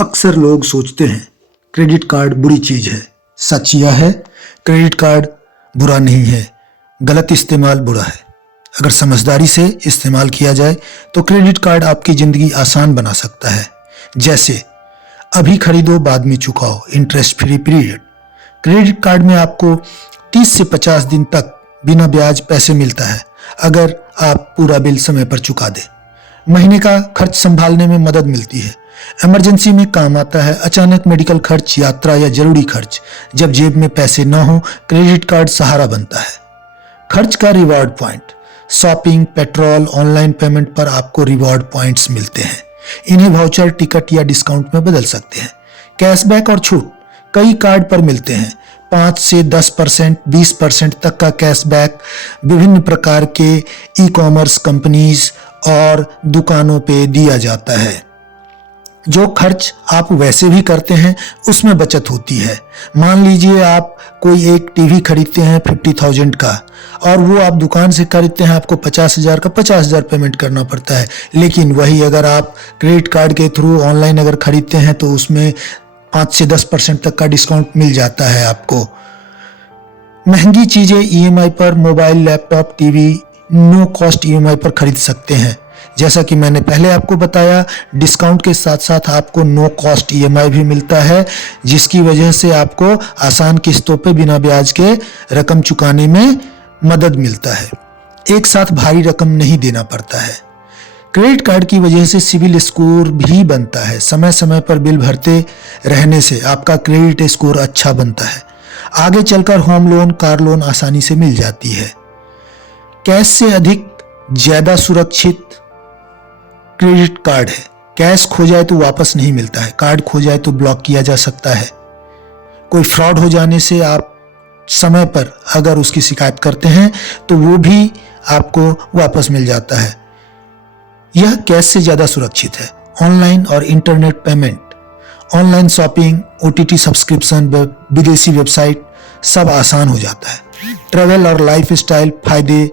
अक्सर लोग सोचते हैं क्रेडिट कार्ड बुरी चीज है। सच यह है, क्रेडिट कार्ड बुरा नहीं है, गलत इस्तेमाल बुरा है। अगर समझदारी से इस्तेमाल किया जाए तो क्रेडिट कार्ड आपकी जिंदगी आसान बना सकता है। जैसे अभी खरीदो बाद में चुकाओ, interest free period. Credit card में आपको 30 से 50 दिन तक बिना ब्याज पैसे मिलता है अगर आप पूरा बिल समय पर चुका दें। महीने का खर्च संभालने में मदद मिलती है, इमरजेंसी में काम आता है। अचानक मेडिकल खर्च, यात्रा या जरूरी खर्च, जब जेब में पैसे न हो क्रेडिट कार्ड सहारा बनता है। खर्च का reward point, shopping, petrol, online payment पर आपको रिवॉर्ड पॉइंट्स मिलते हैं। इन्हें वाउचर, टिकट या डिस्काउंट में बदल सकते हैं। कैशबैक और छूट कई कार्ड पर मिलते हैं। 5 से 10%, 20% तक का कैशबैक विभिन्न प्रकार के ई कॉमर्स कंपनीज और दुकानों पे दिया जाता है। जो खर्च आप वैसे भी करते हैं उसमें बचत होती है। मान लीजिए आप कोई एक टीवी खरीदते हैं 50,000 का और वो आप दुकान से खरीदते हैं, आपको 50,000 का 50,000 पेमेंट करना पड़ता है। लेकिन वही अगर आप क्रेडिट कार्ड के थ्रू ऑनलाइन अगर खरीदते हैं तो उसमें 5 से 10% तक का डिस्काउंट मिल जाता है आपको। महंगी चीजें ईएमआई पर, mobile, laptop, TV no cost EMI पर खरीद सकते हैं। जैसा कि मैंने पहले आपको बताया, डिस्काउंट के साथ साथ आपको नो कॉस्ट ईएमआई भी मिलता है, जिसकी वजह से आपको आसान किस्तों पे बिना ब्याज के रकम चुकाने में मदद मिलता है। एक साथ भारी रकम नहीं देना पड़ता है। क्रेडिट कार्ड की वजह से सिविल स्कोर भी बनता है। समय समय पर बिल भरते रहने से आपका क्रेडिट स्कोर अच्छा बनता है। आगे चलकर होम लोन, कार लोन आसानी से मिल जाती है। कैश से अधिक ज्यादा सुरक्षित क्रेडिट कार्ड है। कैश खो जाए तो वापस नहीं मिलता है, कार्ड खो जाए तो ब्लॉक किया जा सकता है। कोई फ्रॉड हो जाने से आप समय पर अगर उसकी शिकायत करते हैं तो वो भी आपको वापस मिल जाता है। यह कैश से ज्यादा सुरक्षित है। ऑनलाइन और internet payment, online shopping, OTT subscription, विदेशी वेबसाइट सब आसान हो जाता है। ट्रैवल और लाइफ स्टाइल फायदे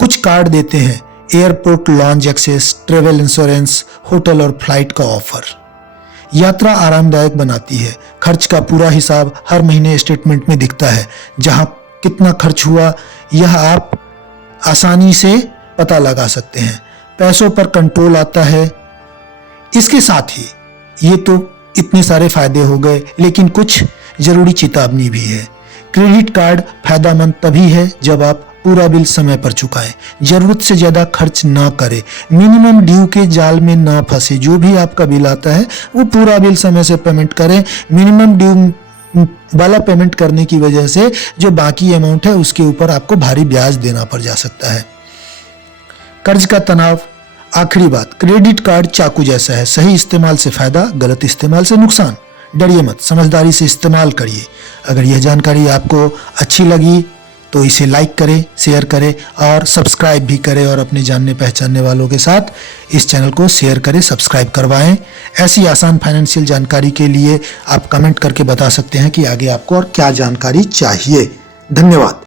कुछ कार्ड देते हैं। Airport lounge access, travel insurance, hotel और फ्लाइट का ऑफर। यात्रा आरामदायक बनाती है। खर्च का पूरा हिसाब हर महीने स्टेटमेंट में दिखता है। जहां कितना खर्च हुआ यह आप आसानी से पता लगा सकते हैं। पैसों पर कंट्रोल आता है। इसके साथ ही ये तो इतने सारे फायदे हो गए, लेकिन कुछ जरूरी चेतावनी भी है। क्रेडिट कार्ड फायदेमंद तभी है जब आप पूरा बिल समय पर चुकाएं। जरूरत से ज्यादा खर्च ना करें। मिनिमम ड्यू के जाल में ना फंसे। जो भी आपका बिल आता है वो पूरा बिल समय से पेमेंट करें। मिनिमम ड्यू वाला पेमेंट करने की वजह से जो बाकी अमाउंट है उसके ऊपर आपको भारी ब्याज देना पड़ जा सकता है। कर्ज का तनाव, आखिरी बात, क्रेडिट कार्ड चाकू जैसा है। सही इस्तेमाल से फायदा, गलत इस्तेमाल से नुकसान। डरिए मत, समझदारी से इस्तेमाल करिए। अगर यह जानकारी आपको अच्छी लगी तो इसे लाइक करें, शेयर करें और सब्सक्राइब भी करें और अपने जानने पहचानने वालों के साथ इस चैनल को शेयर करें, सब्सक्राइब करवाएं। ऐसी आसान फाइनेंशियल जानकारी के लिए आप कमेंट करके बता सकते हैं कि आगे आपको और क्या जानकारी चाहिए। धन्यवाद।